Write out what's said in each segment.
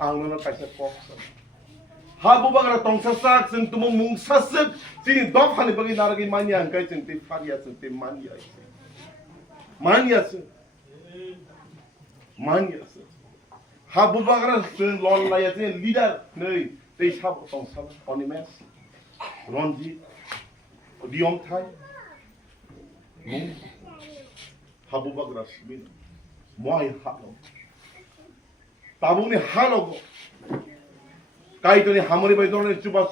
Anglo kaisa kok. Ha Bubagra tongsasak sing tumo mungsasik sing Dophani bagi naragi mania kai sing te faria sing te mania. Mania sing. Mania sing. Ha Bubagra sing lon laya sing leader nei te sab tongsal onimes. Ronji Diom Thai. Ha Bubagra sing. Moi halo. Tabung ni halo. Kai tu ni hamari bai dorang ni cuba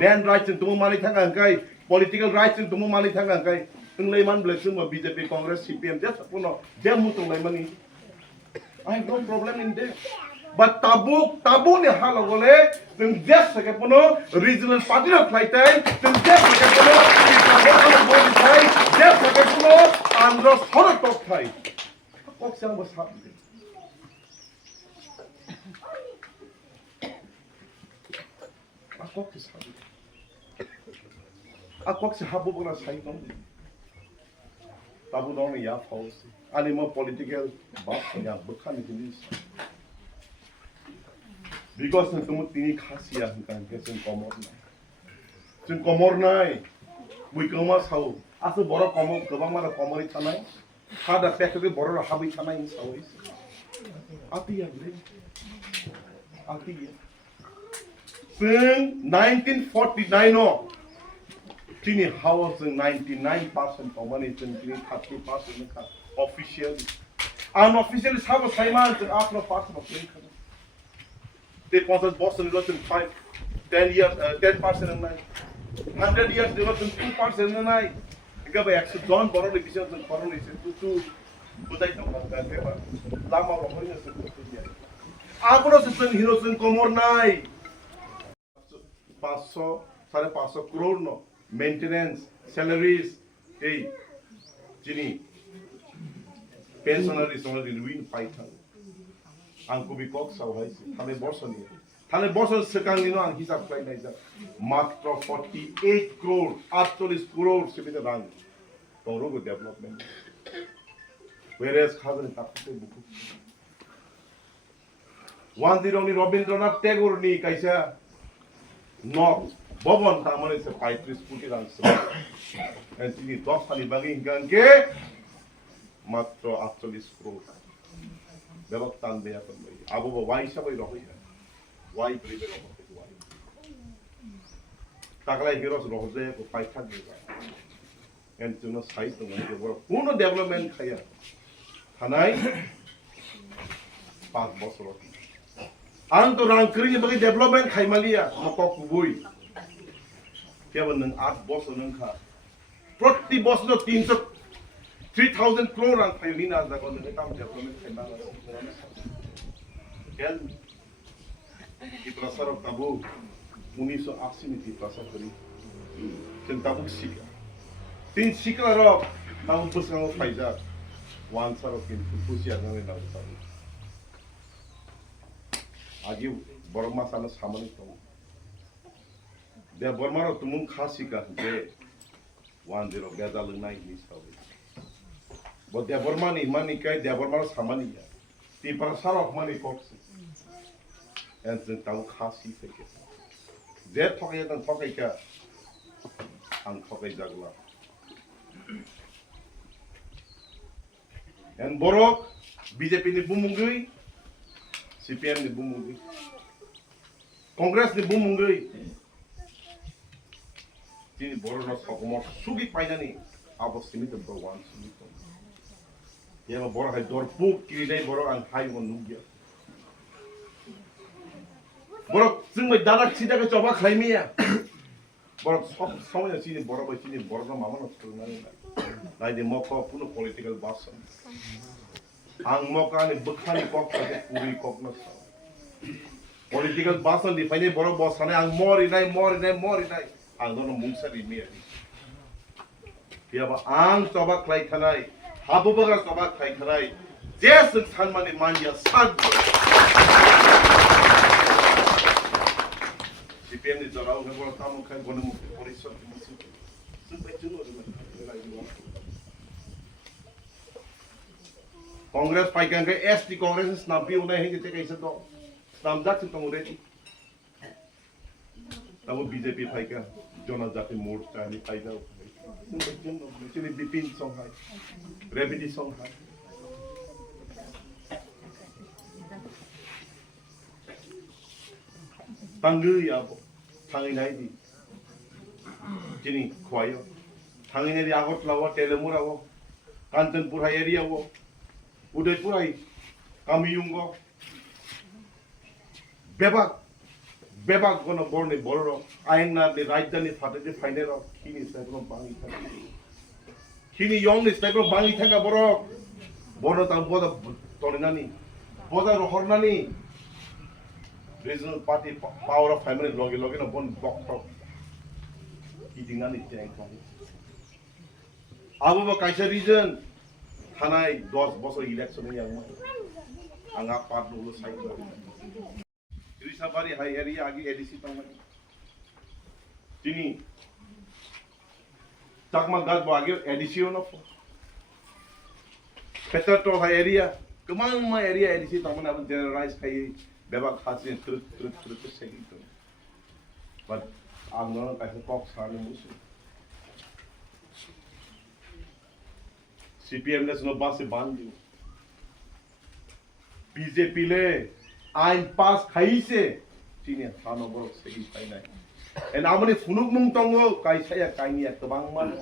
land rights yang tumu mali thang kai political rights yang tumu mali thang kai tung leiman blek semua BJP Congress CPM dia puno dia mutung leiman ni I have no problem in that but tabu ni hal gole tung dia sekai puno regional party of flight time tung dia sekai puno dia sekai puno Andhra horror top thai kok siang besar Aku sih habu bukan saya dong. Tabu dong ya paus. Ani mau political bab yang bukan jenis. Because nanti tini khasiat kan kesan Kormorsinai. Jeng Kormorsinai, bui kemas hau. Asu borok Kormor kebang mana Kormori tanai. Ada pekke borok habi tanai insawis. Ati ya bre. Ati ya. Since 1949 no, tini house 99% of money tini 30% officially. Unofficially, some of Simon and after part of the they sponsors Boston in 10 years, 10% in 100 years, they were 2% in night. Because by actually John borrowed the visions and coronation to Budai paper. Lama Rohanya Secretary. Agro system heroes in Kormorsinai. 500, 550 crore no maintenance, salaries, hey, Jini, pensionaries only win 500. Angku bikok sawai si, thale borson sekang ino ang hisap klay na isa, matro 48 crore, 48 crore sibita rang, tong rogo development. Whereas khazan tapte buku. One zero ni Rabindranath Tagore ni kaisa. North, Bobon Tamar is a 5-3 scooty and so and see the Dophani bagging gange matro actually screw. Develop tan be happen by Abu why sabai rohi why prepare why Takala heroes rohe ko 500 and to no size the one uno development khaya Hanai 5 bosor Anto rangkring bagi development khai malia mokok kubui. Kaya nang 8 boss nang kha. Proti boss no 3,000 crore ang khai lina sa kon kam development khai malia. Kaya iprasar tabu 1980 ni iprasar kari. Ken tabu sika. Tin sika ro nang bus nang faiza. One sar of kin pusia nang nang tabu. Agi Debbarma sana samani to. Debbarma ro tumun khasi ka je 10 gadal nai ni sawi. But Debbarma ni mani kai Debbarma ro samani ya. Ti pasar of mani koks. And then tau khasi feke. Je thokai tan thokai ka ang thokai jagla. And borok BJP ni bumungui CPM ni bumungui Congress ni bumungui Tini borok na sokomor sugi paina ni abo simit the one simit Yema borok hai dor puk kiri dai borok ang hai won nugya Borok singmai dadak sida ka choba khaimi ya Borok somonya sini borok ba sini borok na mama na chulna ni lai de moko puno political basan Ang moka ni bukhani kok sa puri kok na sa political basan di fine boro boss ane ang mori nai ang dono mungsa di mi dia ba ang soba klai khanai habu baga soba klai khanai jes san mani manja sad CPM ni jorau ne boro kamu khai gonu mu porisot mu super chuno Congress paikan ke ST Congress nabi unai he jete kaisa do 남자친 동 ready. 나무 BJP 파이가 전화자피 모르자니 파이가. Sini Bipin Songhai, Rebidi Songhai. Tangui abo, Tanginai di. Sini Kwayo. Tanginai di Agot lawa, Telemura wo, Kantanpur area wo, Udaipur ai, Kamiyungo. Bebak kono borne borro, aina de rajdani fatete fainero, kini sebelum bangi thangi. Kini yong ni sebelum bangi thanga borro, borro tang boda torinani, boda rohornani. Regional party power of family logi na bon doctor. Idingani jeng kani. Abu ba kaisa region, thanai 10 bosor election yang mo. Anga part nulo side lo. Sabari Haiyakhe agi edisi Tongsani. Tini Chakma gas bagi edisi ono. Better to Haiyakhe. Kemang ma area edisi Tongsani abu generalize kai bebak hasin trut segin to. But I'm not kaisa box harne musu. CPM ne suno basi bandi. BJP le I'm pass kaise sini thano bro segi painai and amani funuk mung tongo kaisa ya kaini ya tebang man